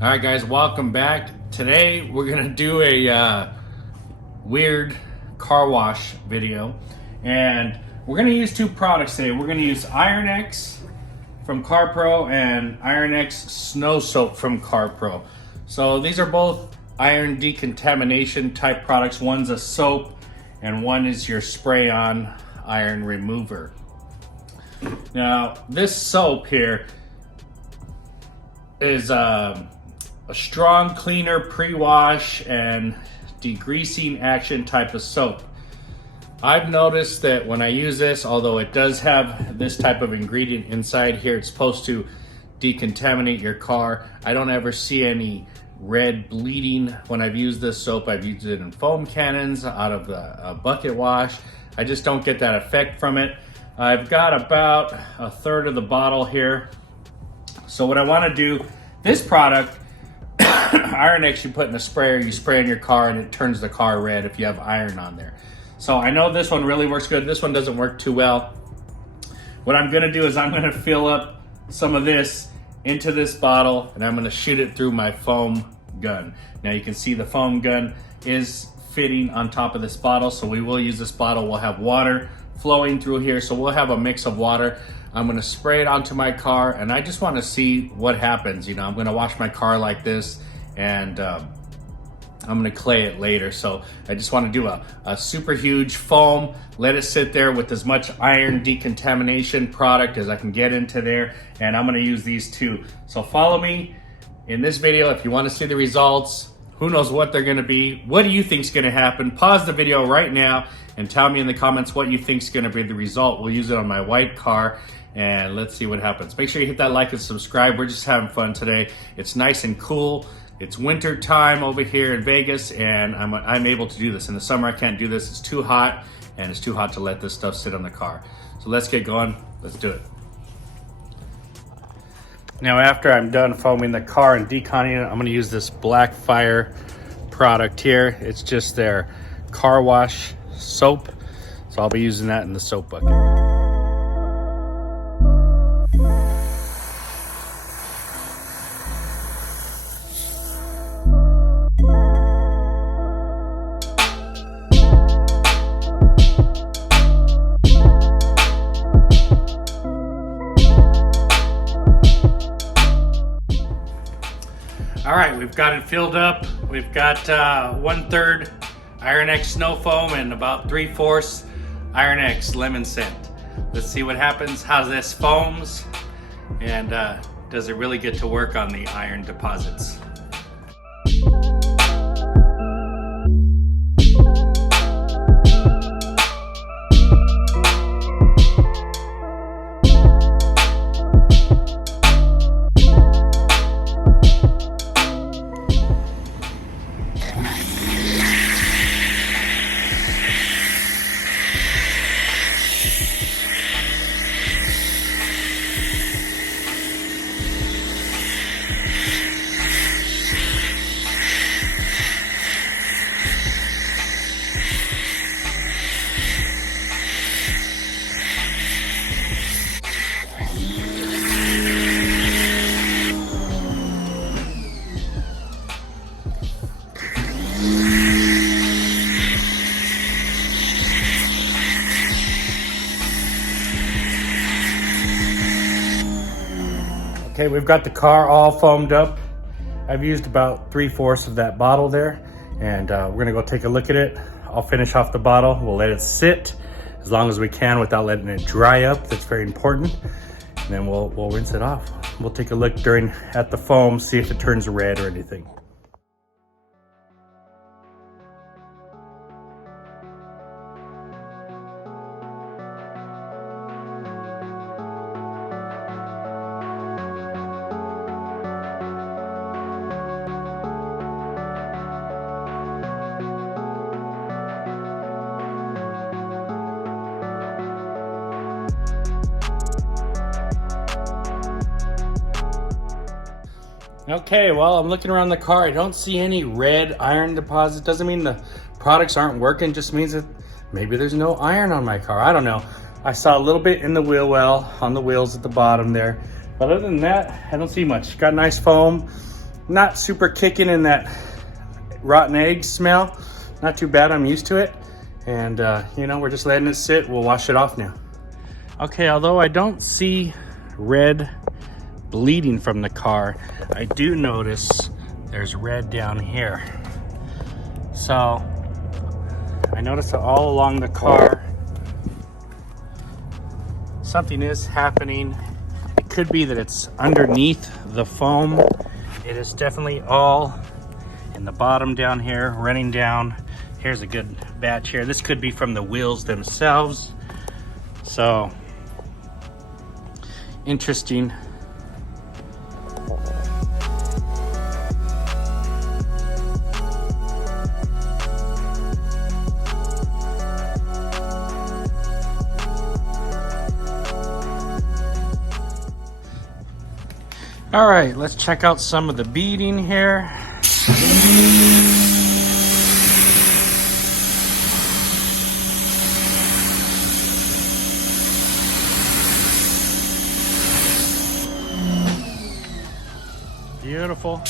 All right, guys, welcome back. Today we're gonna do a weird car wash video, and we're gonna use two products today. We're gonna use Iron X from Carpro and Iron X Snow Soap from Carpro. So these are both iron decontamination type products. One's a soap and one is your spray-on iron remover. Now, this soap here is a strong cleaner, pre-wash and degreasing action type of soap. I've noticed that when I use this, although it does have this type of ingredient inside here, it's supposed to decontaminate your car. I don't ever see any red bleeding when I've used this soap. I've used it in foam cannons, out of the bucket wash. I just don't get that effect from it. I've got about a third of the bottle here. So what I want to do, this product, Iron X, you put in a sprayer, you spray in your car and it turns the car red if you have iron on there. So I know this one really works good. This one doesn't work too well. What I'm gonna do is I'm gonna fill up some of this into this bottle and I'm gonna shoot it through my foam gun. Now you can see the foam gun is fitting on top of this bottle, so we will use this bottle. We'll have water flowing through here, so we'll have a mix of water. I'm gonna spray it onto my car and I just wanna see what happens. You know, I'm gonna wash my car like this and I'm gonna clay it later. So I just wanna do a super huge foam, let it sit there with as much iron decontamination product as I can get into there, and I'm gonna use these two. So follow me in this video if you wanna see the results. Who knows what they're gonna be? What do you think's gonna happen? Pause the video right now and tell me in the comments what you think's gonna be the result. We'll use it on my white car and let's see what happens. Make sure you hit that like and subscribe. We're just having fun today. It's nice and cool. It's winter time over here in Vegas and I'm able to do this. In the summer I can't do this. It's too hot and it's too hot to let this stuff sit on the car. So let's get going. Let's do it. Now after I'm done foaming the car and deconning it, I'm gonna use this Black Fire product here. It's just their car wash soap. So I'll be using that in the soap bucket. All right, we've got it filled up. We've got 1/3 Iron X Snow Foam and about 3/4 Iron X Lemon Scent. Let's see what happens, how this foams, and does it really get to work on the iron deposits. Okay, we've got the car all foamed up. I've used about 3/4 of that bottle there, and we're gonna go take a look at it. I'll finish off the bottle. We'll let it sit as long as we can without letting it dry up. That's very important. And then we'll rinse it off. We'll take a look at the foam, see if it turns red or anything. Okay, well, I'm looking around the car. I don't see any red iron deposit. Doesn't mean the products aren't working, just means that maybe there's no iron on my car. I don't know. I saw a little bit in the wheel well, on the wheels at the bottom there. But other than that, I don't see much. Got nice foam. not super kicking in that rotten egg smell. Not too bad, I'm used to it. And you know, we're just letting it sit. We'll wash it off now. Okay, although I don't see red bleeding from the car, I do notice there's red down here. So I noticed that all along the car, something is happening. It could be that it's underneath the foam. It is definitely all in the bottom down here, running down. Here's a good batch here. This could be from the wheels themselves. So interesting. All right, let's check out some of the beading here. Beautiful.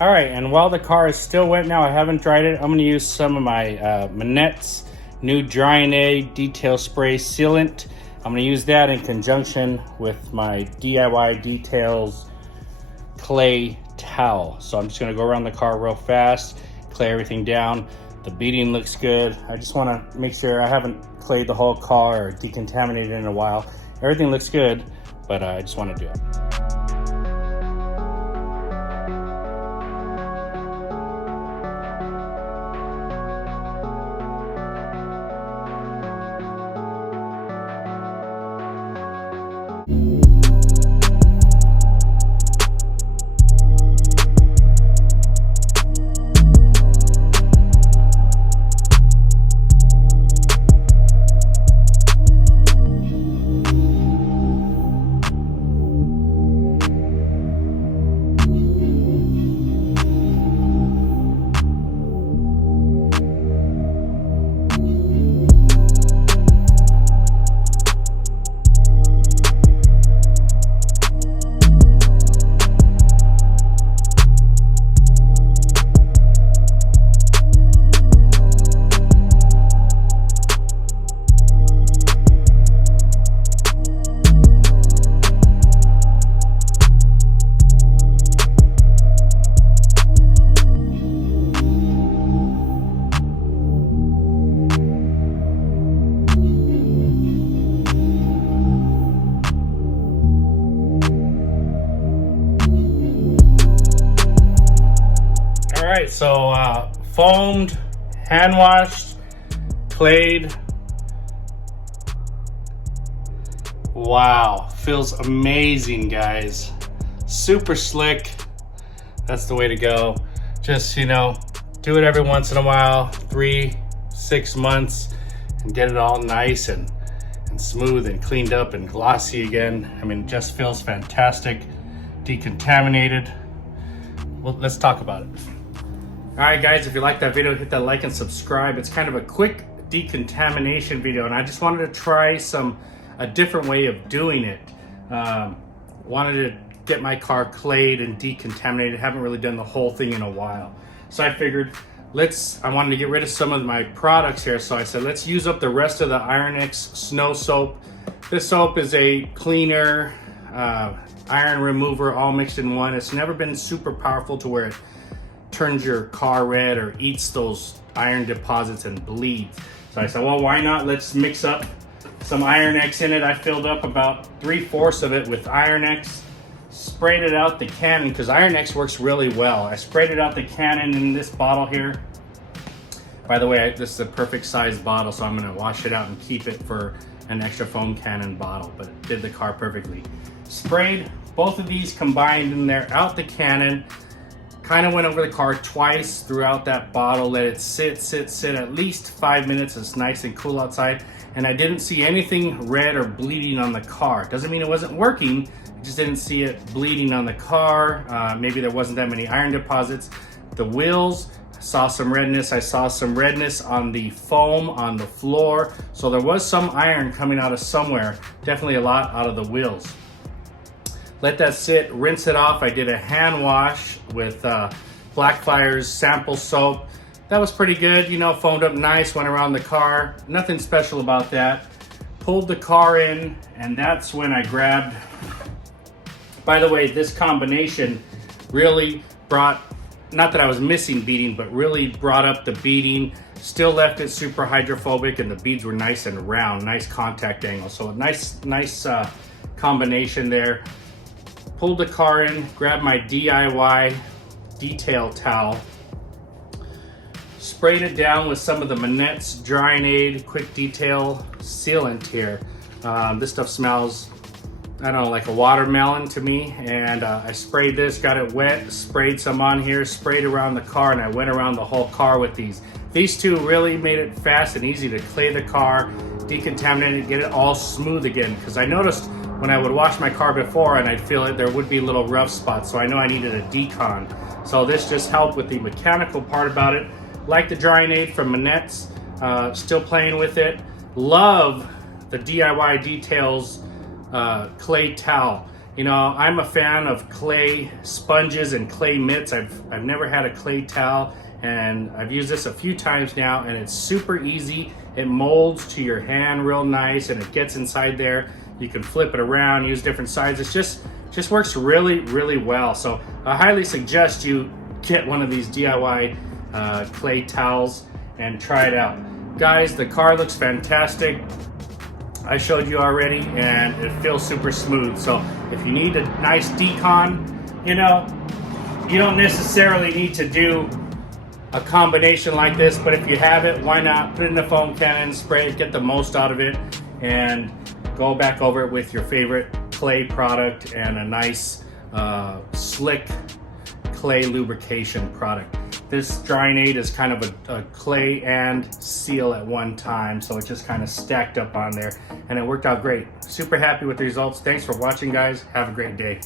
All right, and while the car is still wet now, I haven't dried it, I'm gonna use some of my Manett's new Drying Aid Detail Spray Sealant. I'm gonna use that in conjunction with my DIY Details Clay Towel. So I'm just gonna go around the car real fast, clay everything down. The beading looks good. I just wanna make sure I haven't clayed the whole car or decontaminated in a while. Everything looks good, but I just wanna do it. All right, so foamed, hand washed, clayed. Wow, feels amazing, guys. Super slick. That's the way to go. Just, you know, do it every once in a while, 3-6 months, and get it all nice and smooth and cleaned up and glossy again. I mean, it just feels fantastic. Decontaminated. Well, let's talk about it. All right, guys, if you liked that video, hit that like and subscribe. It's kind of a quick decontamination video, and I just wanted to try a different way of doing it. Wanted to get my car clayed and decontaminated. Haven't really done the whole thing in a while. So I figured, I wanted to get rid of some of my products here. So I said, let's use up the rest of the Iron X Snow Soap. This soap is a cleaner, iron remover, all mixed in one. It's never been super powerful to where it turns your car red or eats those iron deposits and bleeds. So I said, well, why not? Let's mix up some Iron X in it. I filled up about 3/4 of it with Iron X, sprayed it out the cannon because Iron X works really well. I sprayed it out the cannon in this bottle here. By the way, this is a perfect size bottle, so I'm gonna wash it out and keep it for an extra foam cannon bottle, but it did the car perfectly. Sprayed both of these combined in there, out the cannon, kind of went over the car twice throughout that bottle, let it sit at least 5 minutes. It's nice and cool outside, and I didn't see anything red or bleeding on the car. Doesn't mean it wasn't working, I just didn't see it bleeding on the car. Maybe there wasn't that many iron deposits. The wheels, saw some redness. I saw some redness on the foam on the floor, so there was some iron coming out of somewhere, definitely a lot out of the wheels. Let that sit, rinse it off. I did a hand wash with Blackfire's sample soap. That was pretty good, you know, foamed up nice, went around the car. Nothing special about that. Pulled the car in, and that's when I grabbed, by the way, this combination really brought, not that I was missing beading, but really brought up the beading. Still left it super hydrophobic, and the beads were nice and round, nice contact angle. So a nice combination there. Pulled the car in, grabbed my DIY detail towel, sprayed it down with some of the Manett's Drying Aid Quick Detail Sealant here. This stuff smells, I don't know, like a watermelon to me. And I sprayed this, got it wet, sprayed some on here, sprayed around the car, and I went around the whole car with these. These two really made it fast and easy to clay the car, decontaminate it, get it all smooth again. Because I noticed when I would wash my car before and I'd feel it, there would be little rough spots, so I know I needed a decon. So this just helped with the mechanical part about it. Like the Drying Aid from Manett's, still playing with it. Love the DIY Details clay towel. You know, I'm a fan of clay sponges and clay mitts. I've never had a clay towel, and I've used this a few times now, and it's super easy. It molds to your hand real nice, and it gets inside there. You can flip it around, use different sizes. It just works really well. So I highly suggest you get one of these DIY clay towels and try it out. Guys, the car looks fantastic. I showed you already, and it feels super smooth. So if you need a nice decon, you know, you don't necessarily need to do a combination like this, but if you have it, why not put it in the foam cannon, spray it, get the most out of it, and go back over it with your favorite clay product and a nice slick clay lubrication product. This Drying Aid is kind of a clay and seal at one time, so it just kind of stacked up on there, and it worked out great. Super happy with the results. Thanks for watching, guys. Have a great day.